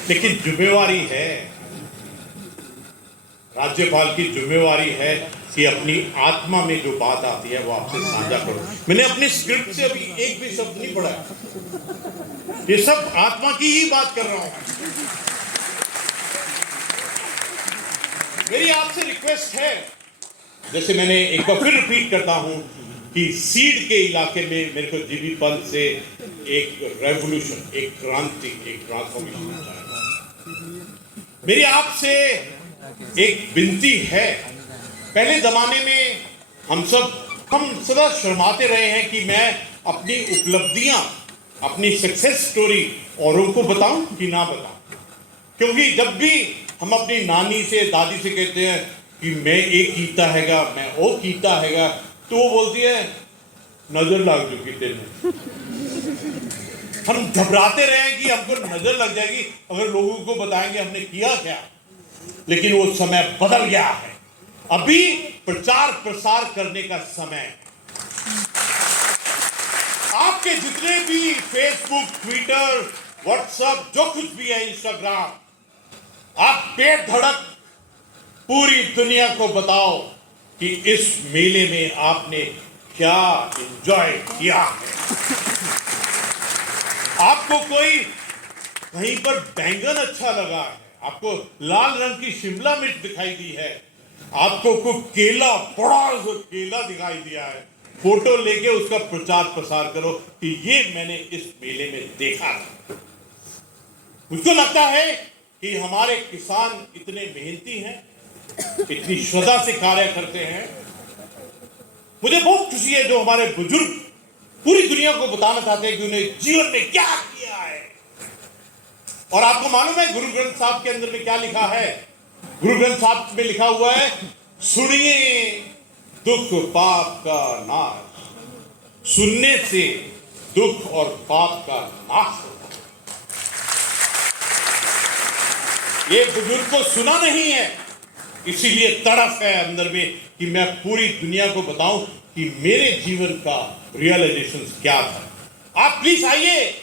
लेकिन जिम्मेवारी है, राज्यपाल की जिम्मेवारी है कि अपनी आत्मा में जो बात आती है वो आपसे साझा करो। मैंने अपने स्क्रिप्ट से अभी एक भी शब्द नहीं पढ़ा, ये सब आत्मा की ही बात कर रहा हूं। मेरी आपसे रिक्वेस्ट है, जैसे मैंने एक बार फिर रिपीट करता हूं कि सीड के इलाके में मेरे को जीबी पंत से एक रेवोल्यूशन, एक क्रांति, एक ट्रांसफॉर्मेशन चाहिए। मेरी आपसे एक विनती है, पहले जमाने में हम सदा शर्माते रहे हैं कि मैं अपनी उपलब्धियां, अपनी सक्सेस स्टोरी औरों को बताऊं कि ना बताऊं, क्योंकि जब भी हम अपनी नानी से, दादी से कहते हैं कि मैं एक कीता हैगा, मैं वो कीता हैगा, तो वो बोलती है नजर लग चुकी तेरे। हम घबराते रहे कि हमको नजर लग जाएगी अगर लोगों को बताएंगे हमने किया क्या। लेकिन वो समय बदल गया है, अभी प्रचार प्रसार करने का समय। आपके जितने भी फेसबुक, ट्विटर, व्हाट्सएप, जो कुछ भी है, इंस्टाग्राम, आप बेधड़क पूरी दुनिया को बताओ कि इस मेले में आपने क्या एंजॉय किया। आपको कोई कहीं पर बैंगन अच्छा लगा है, आपको लाल रंग की शिमला मिर्च दिखाई दी है, आपको कोई केला, बड़ा सा केला दिखाई दिया है, फोटो लेके उसका प्रचार प्रसार करो कि ये मैंने इस मेले में देखा था। मुझको लगता है कि हमारे किसान इतने मेहनती हैं, इतनी श्रद्धा से कार्य करते हैं। मुझे बहुत खुशी है जो हमारे बुजुर्ग पूरी दुनिया को बताना चाहते हैं कि उन्हें जीवन में क्या किया है। और आपको मालूम है गुरु ग्रंथ साहब के अंदर में क्या लिखा है? गुरु ग्रंथ साहब में लिखा हुआ है, सुनिए दुख पाप का नाश, सुनने से दुख और पाप का नाश होता है। ये बुजुर्ग को सुना नहीं है, इसीलिए तड़फ है अंदर में कि मैं पूरी दुनिया को बताऊं कि मेरे जीवन का रियलाइजेशन क्या था। आप प्लीज आइए,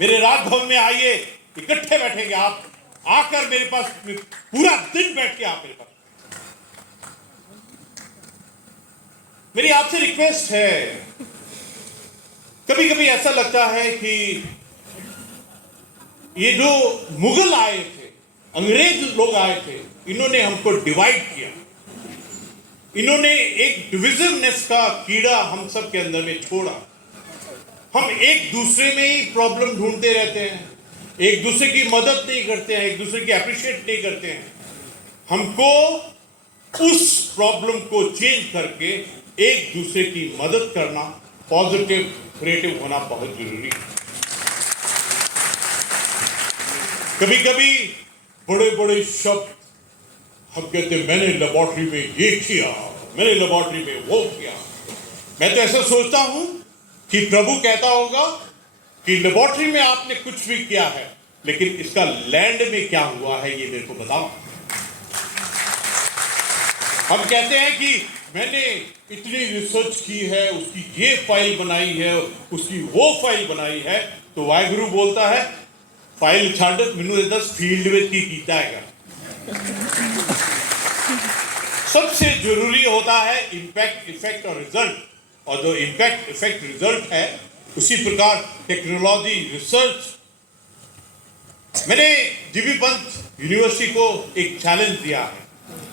मेरे राजभवन में आइए, इकट्ठे बैठेंगे। आप आकर मेरे पास पूरा दिन बैठ के आप मेरे पास। मेरी आपसे रिक्वेस्ट है, कभी कभी ऐसा लगता है कि ये जो मुगल आए थे, अंग्रेज लोग आए थे, इन्होंने हमको डिवाइड किया। इन्होंने एक डिविजननेस का कीड़ा हम सब के अंदर में छोड़ा। हम एक दूसरे में ही प्रॉब्लम ढूंढते रहते हैं, एक दूसरे की मदद नहीं करते हैं, एक दूसरे की अप्रिशिएट नहीं करते हैं। हमको उस प्रॉब्लम को चेंज करके एक दूसरे की मदद करना, पॉजिटिव क्रिएटिव होना बहुत जरूरी है। कभी कभी बड़े बड़े शब्द हम कहते हैं, मैंने लेबोरेटरी में ये किया, मैंने लेबोरेटरी में वो किया। मैं तो ऐसा सोचता हूं कि प्रभु कहता होगा कि लेबोरेटरी में आपने कुछ भी किया है, लेकिन इसका लैंड में क्या हुआ है ये मेरे को बताओ। हम कहते हैं कि मैंने इतनी रिसर्च की है, उसकी ये फाइल बनाई है, उसकी वो फाइल बनाई है, तो वाहिगुरु बोलता है फाइल छाड़ मैनू 10 फील्ड में की कीता है। सबसे जरूरी होता है इंपैक्ट, इफेक्ट और रिजल्ट। और जो इंपैक्ट, इफेक्ट, रिजल्ट है, उसी प्रकार टेक्नोलॉजी, रिसर्च। मैंने जीबी पंत यूनिवर्सिटी को एक चैलेंज दिया है।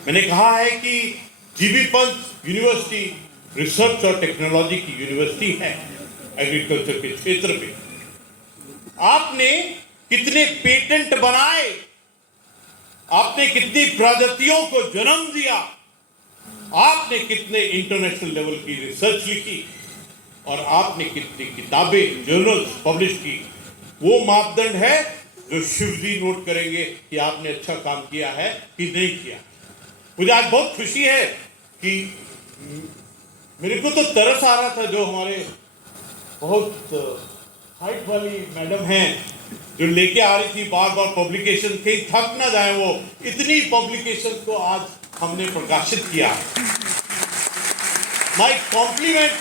मैंने कहा है कि जीबी पंत यूनिवर्सिटी रिसर्च और टेक्नोलॉजी की यूनिवर्सिटी है एग्रीकल्चर के क्षेत्र में। आपने कितने पेटेंट बनाए, आपने कितनी प्रजातियों को जन्म दिया, आपने कितने इंटरनेशनल लेवल की रिसर्च लिखी, और आपने कितनी किताबें, जर्नल्स पब्लिश की, वो मापदंड है जो शिव जी नोट करेंगे कि आपने अच्छा काम किया है कि नहीं किया। मुझे आज बहुत खुशी है कि मेरे को तो तरस आ रहा था, जो हमारे बहुत हाइट वाली मैडम हैं जो लेके आ रही थी बार बार पब्लिकेशन, कहीं थक ना जाए वो, इतनी पब्लिकेशन को आज हमने प्रकाशित किया। My compliment.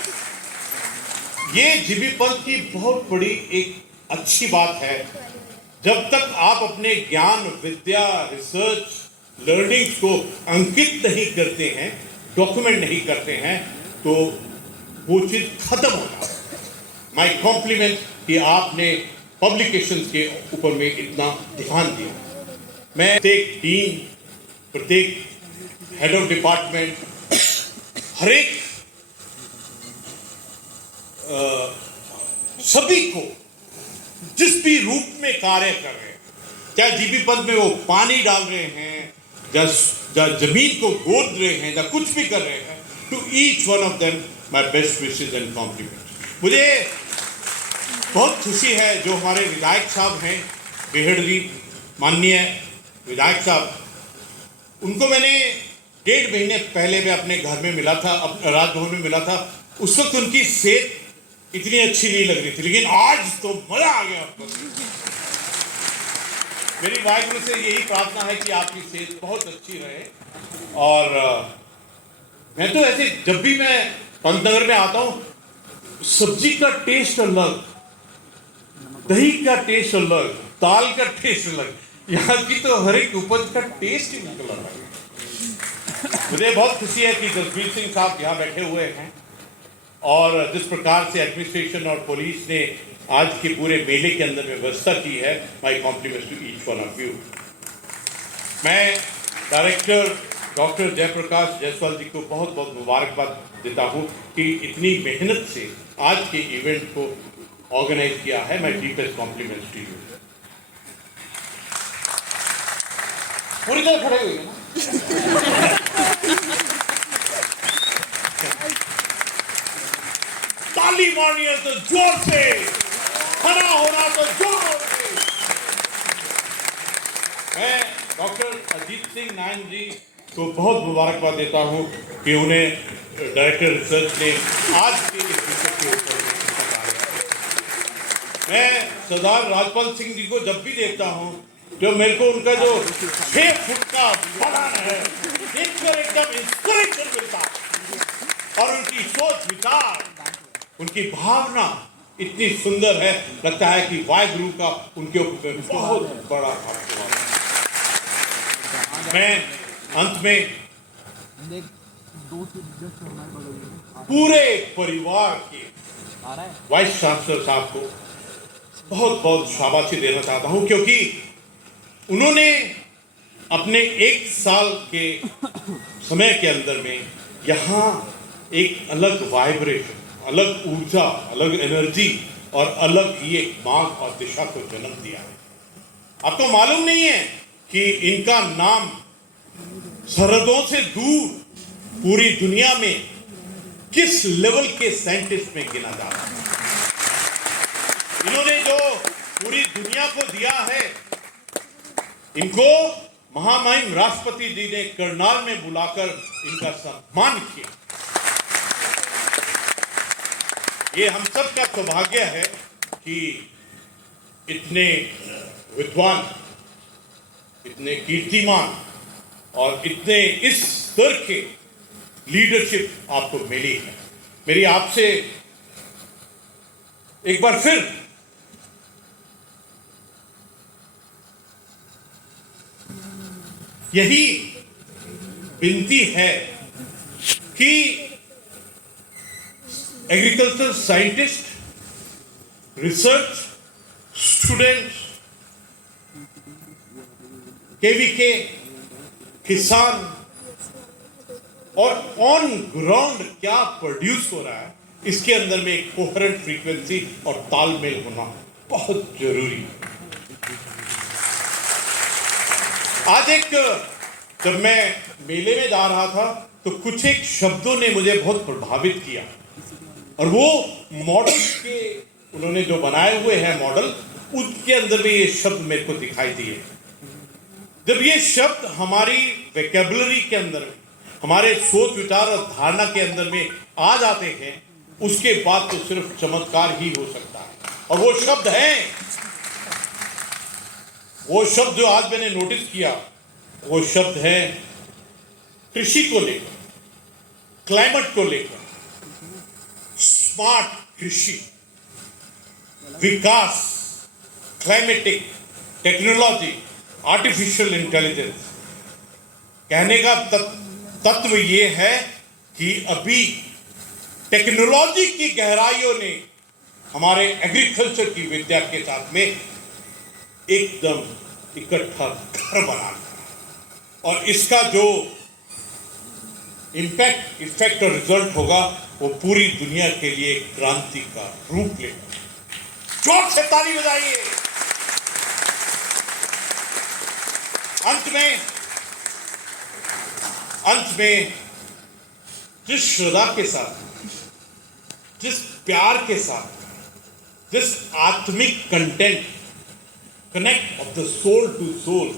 ये जीबी पंत की बहुत बड़ी एक अच्छी बात है। जब तक आप अपने ज्ञान, विद्या, रिसर्च, लर्निंग्स को अंकित नहीं करते हैं, डॉक्यूमेंट नहीं करते हैं, तो वो चीज खत्म हो जाती है। माय कॉम्प्लीमेंट कि आपने पब्लिकेशंस के ऊपर में इतना ध्यान दिया। मैं प्रत्येक टीम, प्रत्येक हेड ऑफ डिपार्टमेंट, हर एक सभी को जिस भी रूप में कार्य कर रहे हैं, चाहे जीबी पंत में वो पानी डाल रहे हैं, या जमीन को गोद रहे हैं, या कुछ भी कर रहे हैं, to each one of them my best wishes and compliment. मुझे बहुत खुशी है जो हमारे विधायक साहब हैं, बेहड़री माननीय विधायक साहब, उनको मैंने 1.5 महीने पहले मैं अपने घर में मिला था, अपने राजभवन में मिला था। उस वक्त उनकी सेहत इतनी अच्छी नहीं लग रही थी, लेकिन आज तो मजा आ गया। मेरी वाहिगुरु से यही प्रार्थना है कि आपकी सेहत बहुत अच्छी रहे। और मैं तो ऐसे जब भी मैं पंतनगर में आता हूँ, सब्जी का टेस्ट अलग, दही का टेस्ट अलग, दाल का टेस्ट अलग, यहाँ की तो हर एक उपज का टेस्ट ही निकल रहा है। मुझे बहुत खुशी है कि जसबीर सिंह साहब यहाँ बैठे हुए हैं, और जिस प्रकार से एडमिनिस्ट्रेशन और पुलिस ने आज के पूरे मेले के अंदर में व्यवस्था की है, my compliments to each one of you. मैं डायरेक्टर डॉक्टर जयप्रकाश जायसवाल जी को बहुत बहुत मुबारकबाद देता हूँ कि इतनी मेहनत से आज के इवेंट को ऑर्गेनाइज किया है। My deepest compliments to you. पूरी तरह खड़े हुए ना। ताली मारनी है तो जोर से, खड़ा होना तो जोर से। मैं डॉक्टर अजीत सिंह नायन जी को बहुत मुबारकबाद देता हूँ कि उन्हें डायरेक्टर रिसर्च ने आज के इस विषय के ऊपर मैं सरदार राजपाल सिंह जी को जब भी देखता हूँ, जो मेरे को उनका जो 6 फुट का बयान है देखकर एकदम इंस्पिरेशन मिलता है। और उनकी सोच विचार, उनकी भावना इतनी सुंदर है, लगता है कि वाहिगुरु का उनके ऊपर बहुत बड़ा आशीर्वाद है। मैं अंत में पूरे परिवार के वाइस चांसलर साहब को बहुत बहुत शाबाशी देना चाहता हूं, क्योंकि उन्होंने अपने 1 साल के समय के अंदर में यहाँ एक अलग वाइब्रेशन, अलग ऊर्जा, अलग एनर्जी और अलग ही एक मार्ग और दिशा को जन्म दिया है। आपको मालूम नहीं है कि इनका नाम सरहदों से दूर पूरी दुनिया में किस लेवल के साइंटिस्ट में गिना जा रहा है। इन्होंने जो पूरी दुनिया को दिया है, इनको महामहिम राष्ट्रपति जी ने करनाल में बुलाकर इनका सम्मान किया। ये हम सब का सौभाग्य है कि इतने विद्वान, इतने कीर्तिमान और इतने इस स्तर के लीडरशिप आपको मिली है। मेरी आपसे एक बार फिर यही विनती है कि agriculture scientist, research students, KVK, किसान और ऑन ग्राउंड क्या प्रोड्यूस हो रहा है, इसके अंदर में एक कोहेरेंट फ्रीक्वेंसी और तालमेल होना बहुत जरूरी है। आज जब मैं मेले में जा रहा था तो कुछ एक शब्दों ने मुझे बहुत प्रभावित किया, और वो मॉडल के उन्होंने जो बनाए हुए हैं मॉडल, उसके अंदर में ये शब्द मेरे को दिखाई दिए। जब ये शब्द हमारी वोकैबुलरी के अंदर में, हमारे सोच विचार और धारणा के अंदर में आ जाते हैं, उसके बाद तो सिर्फ चमत्कार ही हो सकता है। और वो शब्द हैं, वो शब्द जो आज मैंने नोटिस किया, वो शब्द है कृषि को लेकर, क्लाइमेट को लेकर, स्मार्ट कृषि, विकास, क्लाइमेटिक टेक्नोलॉजी, आर्टिफिशियल इंटेलिजेंस। कहने का तत्व ये है कि अभी टेक्नोलॉजी की गहराइयों ने हमारे एग्रीकल्चर की विद्या के साथ में एकदम इकट्ठा घर बना लिया, और इसका जो इफेक्ट और रिजल्ट होगा वो पूरी दुनिया के लिए एक क्रांति का रूप लेगा। जोर से ताली बजाइए। अंत में जिस श्रद्धा के साथ, जिस प्यार के साथ, जिस आत्मिक content, connect of the soul to soul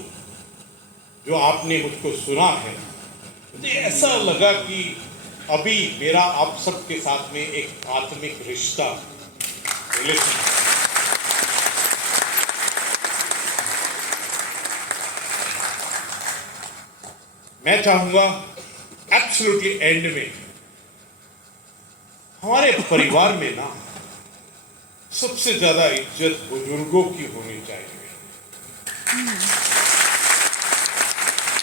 जो आपने मुझको सुना है, मुझे ऐसा लगा कि अभी मेरा आप सबके साथ में एक आत्मिक रिश्ता, रिलेशन। मैं चाहूंगा एब्सोल्युटली एंड में हमारे परिवार में ना सबसे ज्यादा इज्जत बुजुर्गों की होनी चाहिए।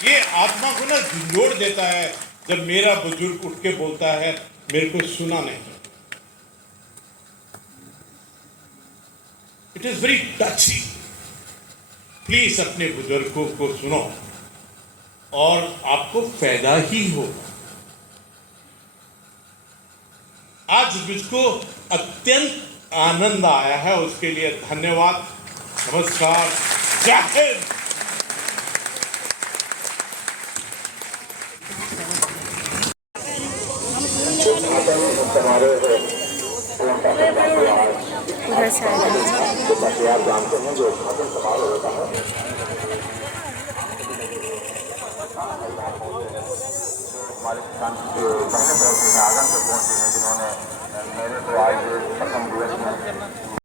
ये आत्मा को ना झंझोड़ देता है जब मेरा बुजुर्ग उठ के बोलता है मेरे को सुना नहीं। It is very टची। प्लीज अपने बुजुर्गों को सुनो और आपको फायदा ही होगा। आज मुझको अत्यंत आनंद आया है, उसके लिए धन्यवाद। नमस्कार, जय हिंद। उधर से